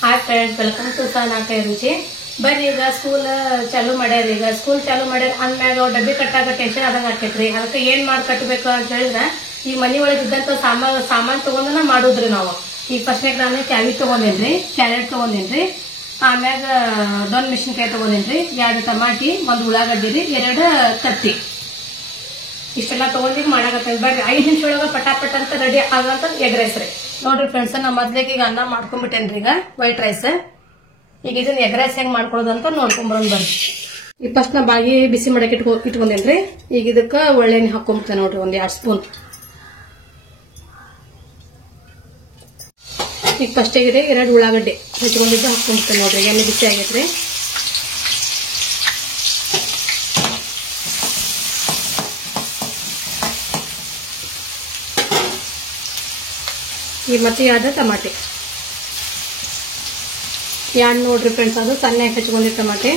Hi friends, welcome to ನಾಲ್ಕೈ ರುಚಿ. ಬರ್ರಿ, ಈಗ ಸ್ಕೂಲ್ ಚಾಲೂ ಮಾಡ್ಯಾರ. ಈಗ ಸ್ಕೂಲ್ ಚಾಲೂ ಮಾಡ್ಯಾರ ಅಂದ್ಮ್ಯಾಗ ಡಬ್ಬಿ ಕಟ್ಟಾಗ ಟೆನ್ಷನ್ ಆದಂಗ ಆಕೈತ್ರಿ. ಅದಕ್ಕೆ ಏನ್ ಮಾಡಿ ಕಟ್ಟಬೇಕು ಅಂತ ಹೇಳಿದ್ರೆ, ಈ ಮನಿ ಒಳಗೆ ಇದ್ದಂತ ಸಾಮಾನ್ ತಗೊಂಡನ ಮಾಡುದ್ರಿ ನಾವು. ಈಗ ಫಸ್ಟ್ನಾಗ ನಾನು ಕ್ಯಾವಿ ತಗೊಂಡೇನ್ರಿ, ಕ್ಯಾರೆಟ್ ತಗೊಂಡೇನ್ರಿ, ಆಮ್ಯಾಗ ದೊನ್ ಮೆಣಸಿನ್ಕಾಯಿ ತಗೊಂಡೇನ್ರಿ, 2 ಟಮಾಟಿ, 1 ಉಳ್ಳಾಗಡ್ಡಿ ರೀ, 2 ತತ್ತಿ. ಇಷ್ಟೆಲ್ಲ ತಗೊಂಡಿಗೆ ಮಾಡಾಕತ್ತೇನೆ. ಬರ್ರಿ, 5 ನಿಮಿಷ ಒಳಗ ಪಟಾಪಟ್ ಅಂತ ರೆಡಿ ಆಗಂತ ಎಗ್ ರೈಸ್ ರೀ. ನೋಡ್ರಿ ಫ್ರೆಂಡ್ಸ್, ನಾ ಮೊದ್ಲಿಗೆ ಈಗ ಅನ್ನ ಮಾಡ್ಕೊಂಡ್ಬಿಟ್ಟೇನ್ರಿ. ಈಗ ವೈಟ್ ರೈಸ್. ಈಗ ಇದನ್ನ ಎಗ್ ರೈಸ್ ಹೆಂಗ್ ಮಾಡ್ಕೊಳ್ಳೋದಂತ ನೋಡ್ಕೊಂಬರೋನ್ ಬರ್ರಿ. ಈಗ ಫಸ್ಟ್ ನಾ ಬಾಗಿ ಬಿಸಿ ಮಾಡಕ್ ಇಟ್ಕೊಂಡೇನ್ರಿ. ಈಗ ಇದಕ್ಕ ಒಳ್ಳೆಣ್ಣೆ ಹಾಕೊಂಡ್ಬಿಡ್ತೇನೆ ನೋಡ್ರಿ, 1-2 ಸ್ಪೂನ್. ಈಗ ಫಸ್ಟ್ ಈಗ 2 ಉಳ್ಳಾಗಡ್ಡಿ ಹೆಚ್ಚಿಕೊಂಡಿದ್ದು ಹಾಕೊಂಡ್ಬಿಡ್ತೇನೆ ನೋಡ್ರಿ. ಎಣ್ಣೆ ಬಿಸಿ ಆಗೈತ್ರಿ. ಈಗ ಮತ್ತೆ 2 ಟಮಾಟೆ, 2 ನೋಡ್ರಿ ಫ್ರೆಂಡ್ಸ್, ಅದು ಸಣ್ಣ ಹೆಚ್ಚಿಕೊಂಡಿದ್ದ ಟಮಾಟೆ.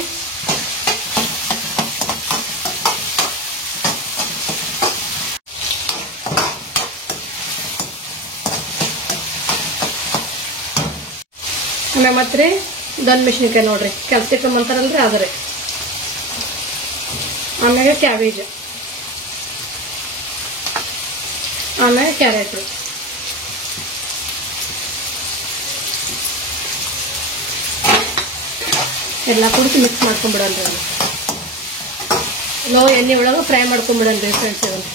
ಆಮೇಲೆ ಮತ್ತೆ ದೊನ್ ಮೆಣಸಿನ್ಕಾಯಿ ನೋಡ್ರಿ, ಕ್ಯಾಪ್ಸಿಕಮ್ ಅಂತಾರಲ್ರಿ ಅದ್ರಿ. ಆಮೇಲೆ ಕ್ಯಾಬೇಜ್, ಆಮೇಲೆ ಕ್ಯಾರೆಟ್ ರೀ. ಎಲ್ಲ ಕುಡಿಸಿ ಮಿಕ್ಸ್ ಮಾಡ್ಕೊಂಡ್ಬಿಡನ್ರಿ. ಲೋ ಎಣ್ಣೆ ಒಳಗೆ ಫ್ರೈ ಮಾಡ್ಕೊಂಡ್ಬಿಡನ್ರಿ ಫ್ರೆಂಡ್ಸ್. ಇದನ್ನ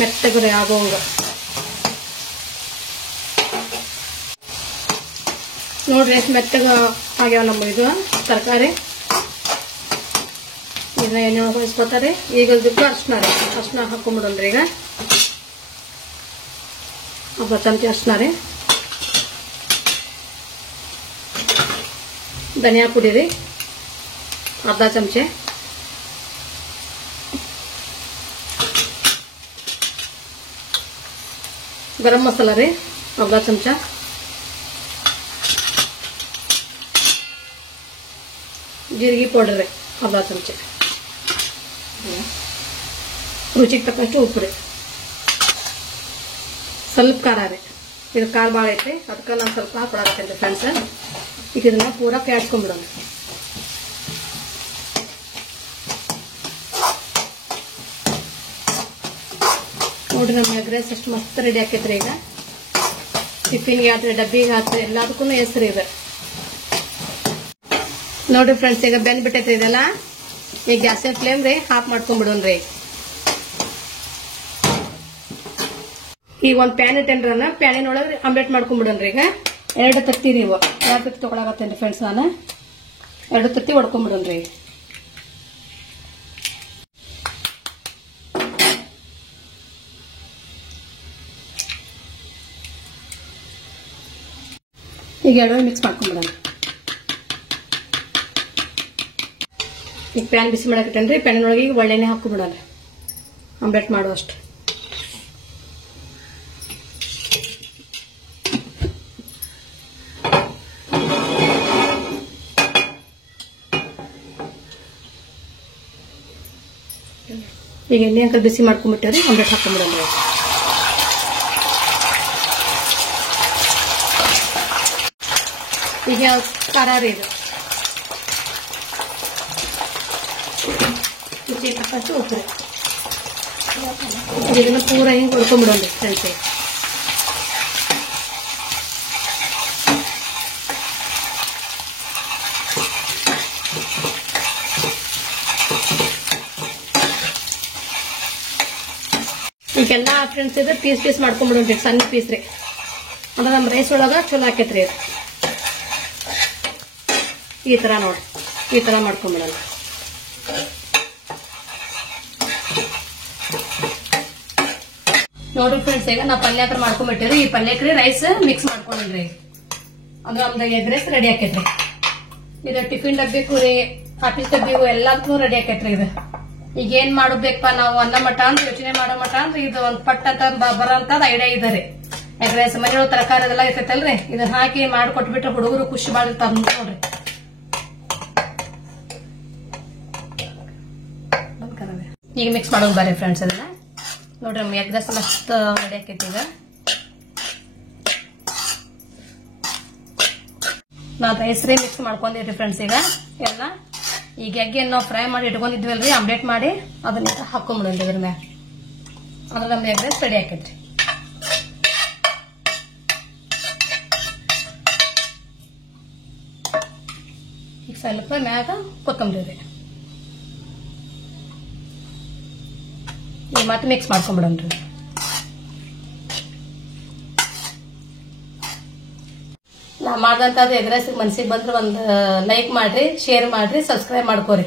ಮೆತ್ತಗ್ರಿ ಆಗೋಂಗ ನೋಡ್ರಿ, ಎಷ್ಟು ಮೆತ್ತಗ ಆಗ್ಯಾವ ನಮ್ಮ ಇದು ತರಕಾರಿ. ಇದನ್ನ ಎಣ್ಣೆ ಒಳಗೆ ಹೊಯ್ಸ್ಕೊತಾರೆ. ಈಗ ಇದಕ್ಕೆ ಅರ್ಶಿನ ರೀ, ಅರ್ಶಿನ ಹಾಕೊಂಡ್ಬಿಡನ್ರಿ. ಈಗ 1 ಚಮಚ ಅರ್ಶಿನ ರೀ. ಧನಿಯಾ ಪುಡಿ ರೀ, 1/2 ಚಮಚೆ. ಗರಂ ಮಸಾಲ ರೀ, 1/2 ಚಮಚ. ಜೀರಿಗೆ ಪೌಡರ್ ರೀ, 1/2 ಚಮಚೆ. ರುಚಿಗೆ ತಕ್ಕಷ್ಟು ಉಪ್ಪು ರೀ, ಸ್ವಲ್ಪ ಖಾರ ರೀ. ಇದು ಖಾರ ಭಾಳ ಐತ್ರಿ, ಅದಕ್ಕೆ ನಾನು ಸ್ವಲ್ಪ ಹಾಕೊಳಕತ್ತೇನೆ ಫ್ರೆಂಡ್ಸ್. ಈಗ ಇದನ್ನ ಪೂರಾ ಕ್ಯಾಡ್ಸ್ಕೊಂಡ್ಬಿಡೋಣ. ನೋಡ್ರಿ, ನಮ್ಮ ಎಗ್ ರೈಸ್ ಎಷ್ಟು ಮಸ್ತ್ ರೆಡಿ ಆಕೈತ್ರಿ. ಈಗ ಟಿಫಿನ್ಗೆ ಆತ್ರಿ, ಡಬ್ಬಿಗೆ ಆತ್ರಿ, ಎಲ್ಲದಕ್ಕೂ ಹೆಸರು ಇದೆ ನೋಡ್ರಿ ಫ್ರೆಂಡ್ಸ್. ಈಗ ಬೆಂದ್ ಬಿಟ್ಟೈತ್ರಿ ಇದೆಲ್ಲ. ಈಗ ಗ್ಯಾಸಿನ ಫ್ಲೇಮ್ ರೀ ಆಫ್ ಮಾಡ್ಕೊಂಡ್ಬಿಡೋನ್ರಿ. ಈಗ ಒಂದ್ ಪ್ಯಾನ್ ಇಟ್ಟೇನ್ರಲ್ಲ, ಪ್ಯಾನಿನೊಳಗೆ ಆಮ್ಲೆಟ್ ಮಾಡ್ಕೊಂಡ್ಬಿಡೋನ್ರಿ. ಈಗ 2 ತತ್ತಿ ರೀ, 2 ತತ್ತಿ ತಗೊಳಕತ್ತೇನ್ರಿ ಫ್ರೆಂಡ್ಸ್. ನಾನು 2 ತತ್ತಿ ಹೊಡ್ಕೊಂಡ್ಬಿಡೋನ್ರಿ. ಈಗ 2 ಮಿಕ್ಸ್ ಮಾಡ್ಕೊಂಡ್ಬಿಡೋಣ. ಈಗ ಪ್ಯಾನ್ ಬಿಸಿ ಮಾಡಾಕಿಟ್ಟೇನ್ರಿ. ಪ್ಯಾನಿನೊಳಗೆ ಈಗ ಒಳ್ಳೆಣ್ಣೆ ಹಾಕೊಂಡ್ಬಿಡೋಣ, ಆಮ್ಲೆಟ್ ಮಾಡುವಷ್ಟು. ಈಗ ಎಣ್ಣೆ ಅಂಕಲ್ ಬಿಸಿ ಮಾಡ್ಕೊಂಡ್ಬಿಟ್ಟವ್ರಿ, ಆಮ್ಲೆಟ್ ಹಾಕೊಂಡ್ಬಿಡೋಣ. ಈಗ ಖಾರ ರೀ, ಇದು ರುಚಿ ತಕ್ಕಷ್ಟು ಉಪ್ಪು ರೀ. ಇದನ್ನ ಪೂರ ಹಿಂಗೆ ಹೊಡ್ಕೊಂಡ್ಬಿಡೋಣ ಫ್ರೆಂಡ್ಸ್. ಈಗೆಲ್ಲ ಫ್ರೆಂಡ್ಸ್ ಇದು ಪೀಸ್ ಮಾಡ್ಕೊಂಡ್ಬಿಡೋಣ್ರಿ, ಸಣ್ಣ ಪೀಸ್ ರೀ. ಅಂದ್ರೆ ನಮ್ಮ ರೈಸ್ ಒಳಗ ಚಲೋ ಆಕೈತ್ರಿ ಇದು. ಈ ತರ ನೋಡಿ, ಈ ತರ ಮಾಡ್ಕೊಂಡ್ಬಿಡೋಣ. ನೋಡ್ರಿ ಫ್ರೆಂಡ್ಸ್, ಈಗ ನಾ ಪಲ್ಯ ಮಾಡ್ಕೊಂಡ್ಬಿಟ್ಟಿರಿ. ಈ ಪಲ್ಯಕ್ಕೆ ರೈಸ್ ಮಿಕ್ಸ್ ಮಾಡ್ಕೊಂಡ್ರಿ. ಅಂದ್ರೆ ಒಂದು ಎಗ್ ರೈಸ್ ರೆಡಿ ಆಕೈತ್ರಿ. ಇದು ಟಿಫಿನ್ ಡಬ್ಬಿಗೂ ರೀ, ಆಫೀಸ್ ಡಬ್ಬಿಗೂ ಎಲ್ಲದಕ್ಕೂ ರೆಡಿ ಆಕೈತ್ರಿ. ಇದು ಈಗ ಏನ್ ಮಾಡಬೇಕಪ್ಪ ನಾವು ಅನ್ನ ಮಠ ಅಂತ ಯೋಚನೆ ಮಾಡೋ ಮಠ ಅಂದ್ರೆ ಇದು ಒಂದ್ ಪಟ್ ಅಂತ ಬರೋಂತದ್ ಐಡಿಯಾ ಇದೆ ರೀ. ಎಗ್ ರೈಸ್ ಮನೆಯೊಳಗೆ ತರಕಾರಿ ಅದೆಲ್ಲ ಇರ್ತೈತಲ್ರಿ, ಇದನ್ನ ಹಾಕಿ ಮಾಡಿಕೊಟ್ಬಿಟ್ರೆ ಹುಡುಗರು ಖುಷಿ ಮಾಡಿರ್ತಾರ ನೋಡ್ರಿ. ಈಗ ಮಿಕ್ಸ್ ಮಾಡೋದು ಬರ್ರಿ ಫ್ರೆಂಡ್ಸ್. ಅದನ್ನ ನೋಡ್ರಿ, ನಮ್ಮ ಎಗ್ ರೈಸ್ ಮಸ್ತ್ ರೆಡಿ ಆಕೈತಿ. ಈಗ ನಾವು ರೈಸ್ರಿ ಮಿಕ್ಸ್ ಮಾಡ್ಕೊಂಡಿವ್ರಿ ಫ್ರೆಂಡ್ಸ್. ಈಗ ಎಗ್ಗೇನು ನಾವು ಫ್ರೈ ಮಾಡಿ ಇಟ್ಕೊಂಡಿದ್ವಲ್ರಿ, ಆಮ್ಲೆಟ್ ಮಾಡಿ ಅದನ್ನ ಹಾಕೊಂಡ್ಬಿಡೋಣ ಇದ್ರ ಮ್ಯಾಗ. ಅಂದ್ರೆ ನಮ್ಮ ಎಗ್ ರೈಸ್ ರೆಡಿ ಆಕೈತ್ರಿ. ಈಗ ಸ್ವಲ್ಪ ಮ್ಯಾಗ ಕೊತ್ತಂಬರಿ ಈಗ ಮತ್ತೆ ಮಿಕ್ಸ್ ಮಾಡ್ಕೊಂಡ್ಬಿಡೋಣ್ರಿ. ನಾ ಮಾಡಿದಂಥದ್ದು ಎಗ್ ರೈಸ್ ಮನ್ಸಿಗೆ ಬಂದ್ರೆ ಒಂದು ಲೈಕ್ ಮಾಡ್ರಿ, ಶೇರ್ ಮಾಡ್ರಿ, ಸಬ್ಸ್ಕ್ರೈಬ್ ಮಾಡ್ಕೋರಿ.